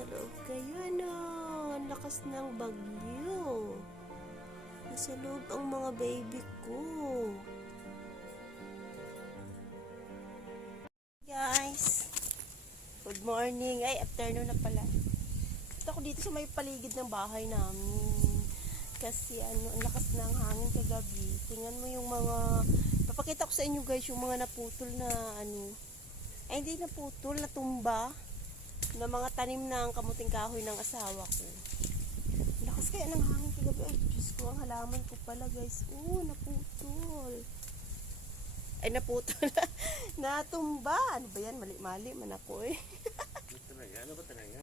Nasa loob kayo, ano? Ang lakas ng bagyo. Nasa loob ang mga baby ko. Guys, good morning. Ay, afternoon na pala. Ito ako dito sa may paligid ng bahay namin. Kasi ang lakas ng hangin kagabi. Tingnan mo yung mga, papakita ko sa inyo guys, yung mga naputol na ay hindi naputol, natumba na mga tanim ng kamuting kahoy ng asawa ko. Lakas kaya ng hangin kagabi. Ay, Diyos ko, ang halaman ko pala guys. Naputol. Ay, naputol. Natumba. Ano ba yan? Mali-mali man ako eh. Ano ba talaga?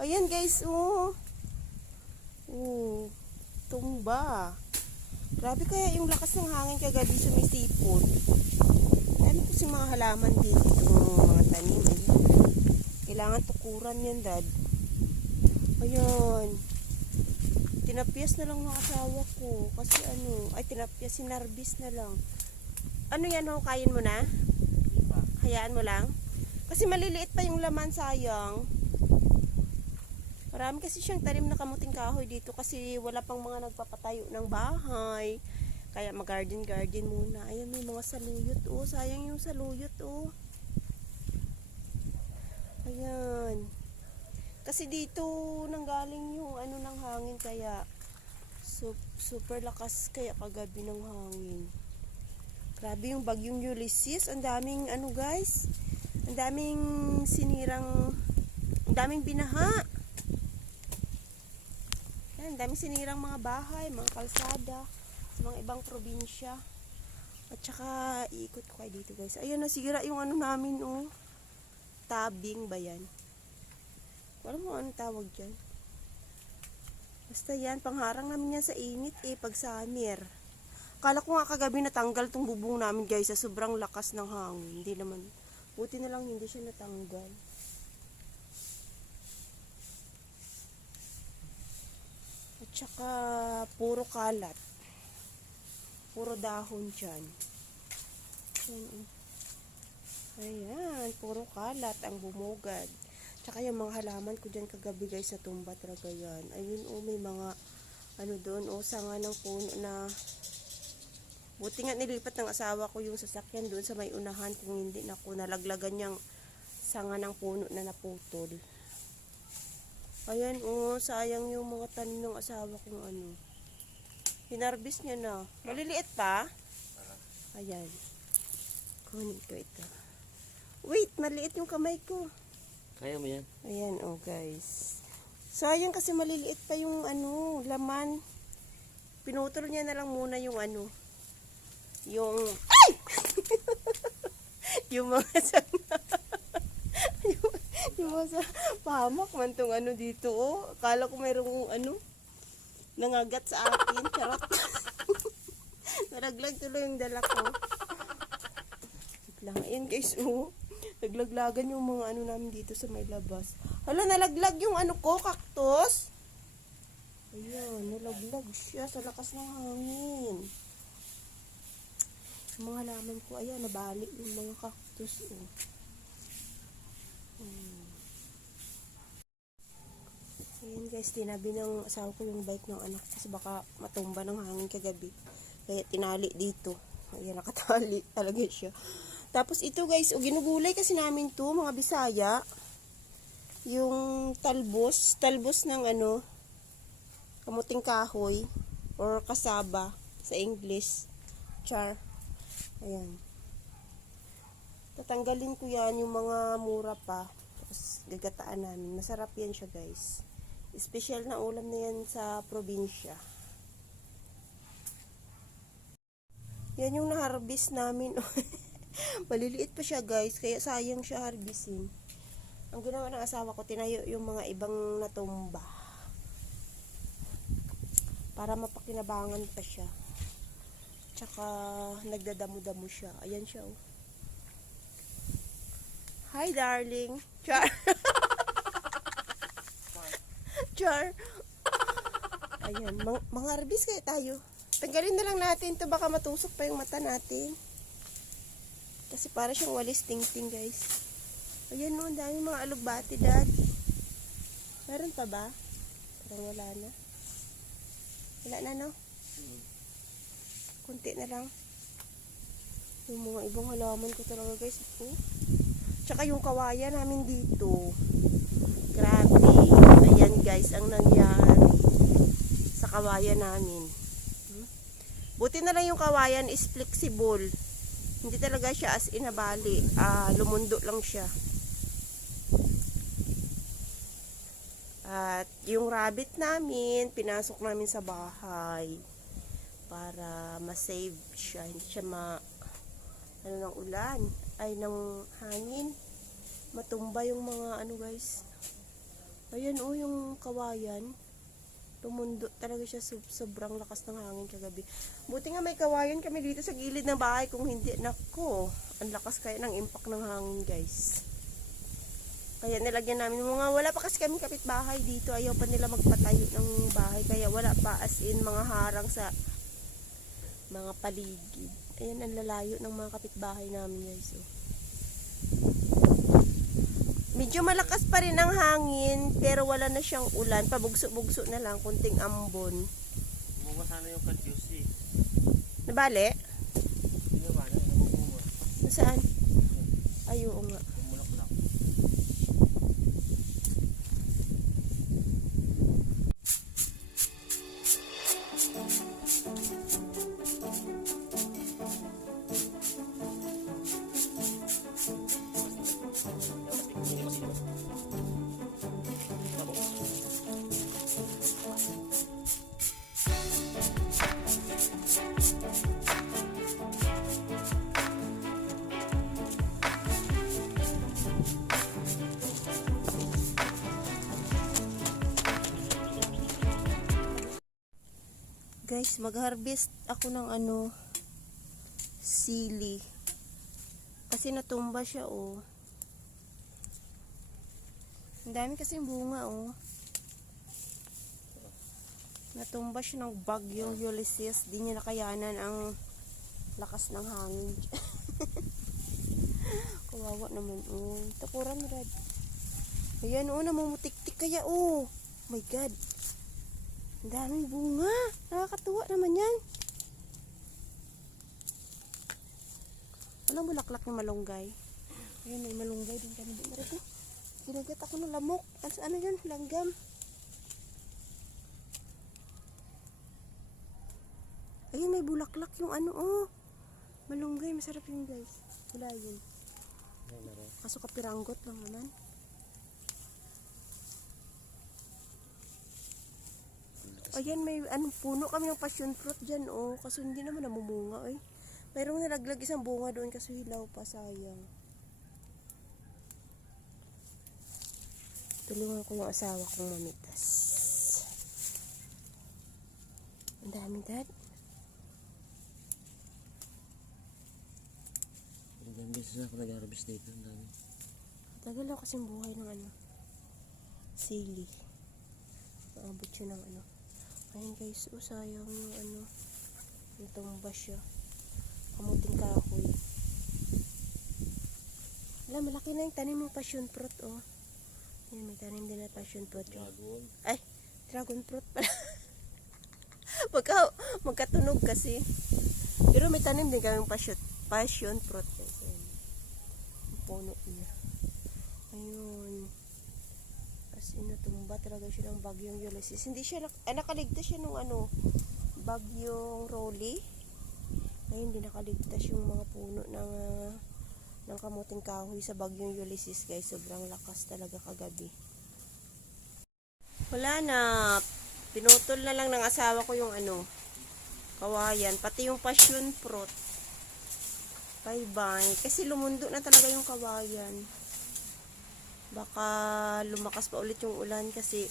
Ayan guys, tumba. Grabe kaya yung lakas ng hangin kagabi sa may sipon. Ano po si mga halaman dito, mga tanim. Kailangan tukuran yan, Dad. Ayun. Tinapyas na lang ng asawa ko. Kasi tinapyas, sinarbis na lang. Ano yan, kain mo na? Hayaan mo lang? Kasi maliliit pa yung laman, sayang. Marami kasi siyang tanim na kamuting kahoy dito kasi wala pang mga nagpapatayo ng bahay. Kaya mag-garden muna. Ayan, may mga saluyot, sayang yung saluyot, Ayan. Kasi dito nanggaling yung ng hangin kaya super lakas kaya kagabi ng hangin. Grabe yung bagyong Ulysses. Ang daming guys. Ang daming sinirang, ang daming binaha. Ang daming sinirang mga bahay, mga kalsada sa mga ibang probinsya. At saka iikot ko kayo dito guys. Ayan, nasira yung namin tabing ba yan? Wala mo anong tawag dyan. Basta yan, pangharang namin yan sa init pag summer. Akala ko nga kagabi natanggal tong bubong namin guys sa sobrang lakas ng hangin. Hindi naman. Buti na lang hindi siya natanggal. At saka puro kalat. Puro dahon dyan. Ayan, puro kalat ang bumugad. Tsaka yung mga halaman ko dyan kagabi guys sa tumba talaga yan. Ayun may mga doon sanga ng puno na buti nga nilipat ng asawa ko yung sasakyan doon sa may unahan kung hindi nalaglagan niyang sanga ng puno na naputol. Ayan sayang yung mga tanim ng asawa kong hinarbis niya na. Maliliit pa. Ayan. Kunin ko ito. Wait, maliit yung kamay ko. Kaya mo yan? Ayan, guys. Sayang kasi maliliit pa yung laman. Pinutol niya na lang muna yung yung ay! yung mga yung mga pahamak man tong dito, Akala ko mayroong nangagat sa akin. Charot. Naraglag tuloy yung dala ko. Lang. Ayan guys, naglaglagan yung mga namin dito sa may labas. Hala, nalaglag yung ko, cactus. Ayan, nalaglag siya sa lakas ng hangin. Yung mga halaman ko, ayan, nabali yung mga cactus, Ayan guys, tinabi ng asawa ko yung bike ng anak kasi baka matumba ng hangin kagabi. Kaya tinali dito. Ayan, nakatali talaga siya. Tapos ito guys, ginugulay kasi namin to mga Bisaya. Yung talbos ng kamuting kahoy or kasaba sa English. Char. Ayan. Tatanggalin ko yan yung mga mura pa. Tapos gagataan namin. Masarap yan siya guys. Special na ulam na yan sa probinsya. Yan yung na-harvest namin. Maliliit pa siya guys, kaya sayang siya harbisin. Ang ginawa ng asawa ko, tinayo yung mga ibang natumba para mapakinabangan pa siya. Tsaka nagdadamo-damo siya. Ayan siya Hi darling. Char. Char. Ayan, mga harbis kaya tayo. Tanggalin na lang natin to, baka matusok pa yung mata natin. Kasi para siyang walis ting-ting guys. Ayan ang dami mga alugbati, Dad. Meron pa ba? Parang wala na. Wala na, no? Kunti na lang. Yung mga ibang halaman ko talaga, guys. Ito. Tsaka yung kawayan namin dito. Grabe. Ayan, guys, ang nangyari sa kawayan namin. Buti na lang yung kawayan is flexible. Hindi talaga siya as inabali. Lumundo lang siya. At yung rabbit namin, pinasok namin sa bahay para ma-save siya. Hindi siya ng ulan, ay ng hangin. Matumba yung mga guys. Ayan yung kawayan. Lumundo talaga siya, sobrang lakas ng hangin kagabi. Buti nga may kawayan kami dito sa gilid ng bahay, kung hindi, nako, ang lakas kaya ng impact ng hangin, guys. Kaya nilagyan namin wala pa kasi kami kapitbahay dito, ayaw pa nila magpatayo ng bahay, kaya wala pa as in mga harang sa mga paligid. Ayan ang lalayo ng mga kapitbahay namin, guys. Medyo malakas pa rin ang hangin, pero wala na siyang ulan. Pabugso-bugso na lang, kunting ambon. Bumaba sana yung kadyusi. Nabali? Bumaba na, bumaba. Nasaan? Ay, oo nga. Bumulak-lak. Guys, mag-harvest ako ng sili. Kasi natumba siya, oh. Ang dami kasing bunga, oh. Natumba siya ng bagyong Ulysses. Di niya nakayanan ang lakas ng hangin. Kawawa naman, oh. Takuran mo, Rad. Ayan, oh, namumutik-tik kaya, oh. Oh my God. Ang daming bunga. Nakakatuwa naman yan. Walang bulaklak na malunggay. Ayan, may malunggay din kami. Marito. Ginagat ako ng lamok. Ano yun? Langgam. Ayan, may bulaklak yung oh. Malunggay. Masarap yun, guys. Wala yun. Kaso kapiranggot lang naman. Ayan, may puno kami ng passion fruit dyan, oh. Kaso hindi naman namumunga, eh. Mayroong nalaglag isang bunga doon kaso hilaw pa, sayang. Tulungan ko yung asawa kong mamitas. Ang dami, Dad. Ilang beses na ako nag-harvest dito. Ang dami. Tagal lang kasing buhay ng sili. Maabot siya ng Ayan, guys, oh, sayang yung natumba siya. Kamuting kahoy. Wala, malaki na yung tanim ng passion fruit, oh. Ayan, may tanim din na passion fruit. Dragon. Ay, dragon fruit pala. Magkatunog kasi. Pero may tanim din kami passion fruit. Guys. Ayan. Ang puno niya. Ayun. As in, natumba talaga siya ng bagyong Ulysses. Hindi siya, nakaligtas siya nung bagyong Rolly. Ngayon, hindi nakaligtas yung mga puno ng kamuting kahoy sa bagyong Ulysses, guys. Sobrang lakas talaga kagabi. Wala na. Pinutol na lang ng asawa ko yung kawayan. Pati yung passion fruit. Bye-bye. Kasi lumundo na talaga yung kawayan. Baka lumakas pa ulit yung ulan kasi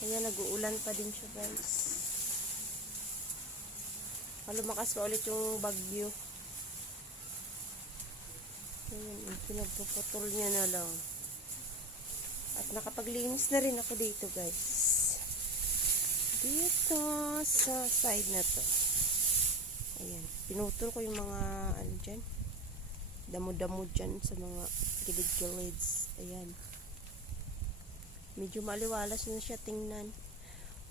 kaya nag-uulan pa din siya, guys. Baka lumakas pa ulit yung bagyo. Ayan, pinagpuputol niya na lang. At nakapaglinis na rin ako dito, guys. Dito sa side na to. Ayan, pinutol ko yung mga dyan. Damo-damo dyan sa mga gilid-gilids. Ayan. Medyo maliwalas na siya tingnan.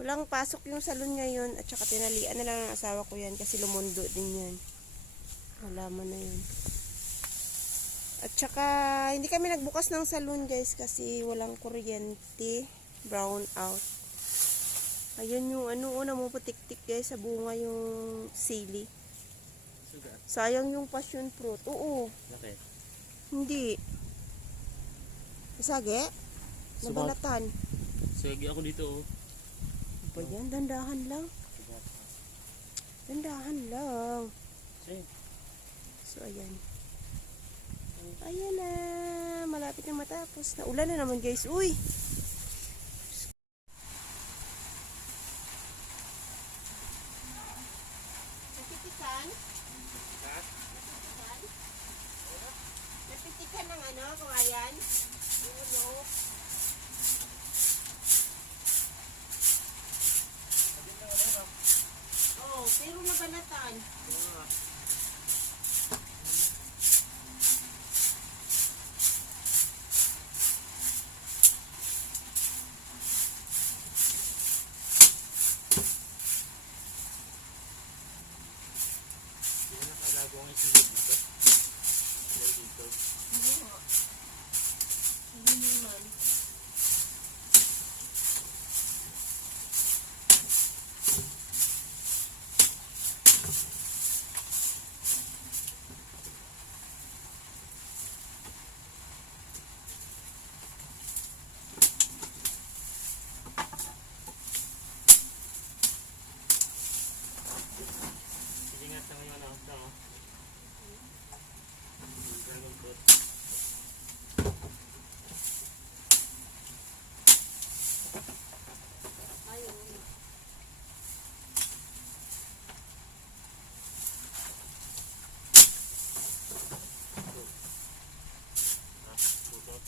Walang pasok yung salon ngayon at saka tinalian na lang ng asawa ko yan kasi lumundo din yan. Alaman na yun. At saka hindi kami nagbukas ng salon guys kasi walang kuryente. Brown out. Ayun yung namuputik-tik guys sa bunga yung sili. Sugat. Sayang yung passion fruit. Oo. Bakit? Hindi. Masage? Nabalatan. Sige ako dito oh. Ba yan? Dandahan lang. Sugat. Dandahan lang. Sige. So, ayan. Ayan na. Malapit na matapos. Naulan na naman guys. Uy! Napitikan? Napitikan? Napitikan ng kawayan? Yung oh, pero nabanatan. Hindi na nakalago ang isilid dito. Dito. Hindi nga. Hindi naman. Sige nga sa ngayon ako. Ito oh. Dragon fruit. Ayun. Putot.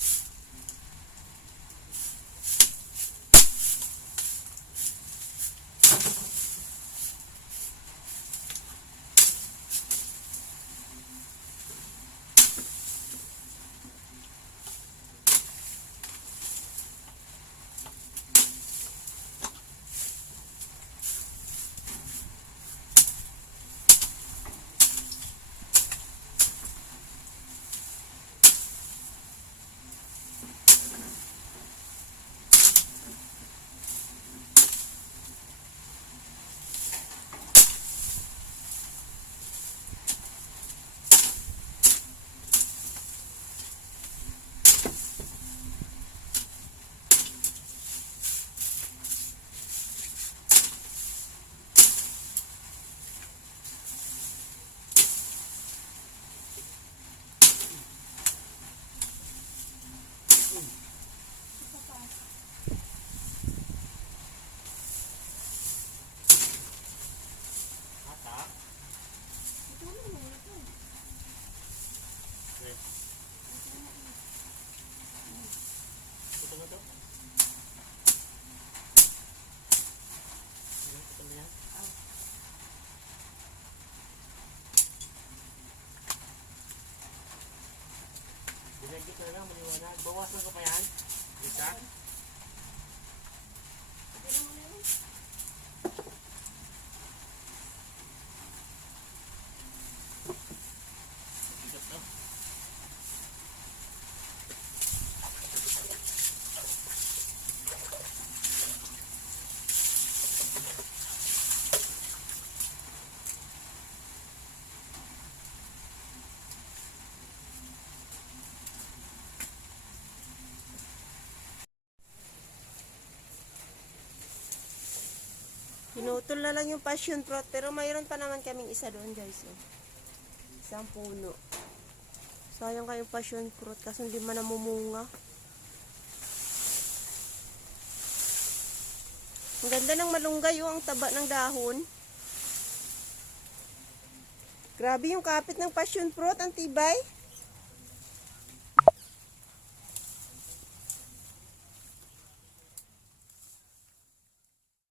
Ata. Okay. Puto mo to? Puto mo yan? Binagit na lang, maliwanag. Bawasan ko pa yan. Isa. Bigat to. Pinutol na lang yung passion fruit pero mayroon pa naman kaming isa doon guys. Oh. Isang puno. Sayang kayong passion fruit kasi hindi man namumunga. Ang ganda ng malunggay yung ang taba ng dahon. Grabe yung kapit ng passion fruit, ang tibay.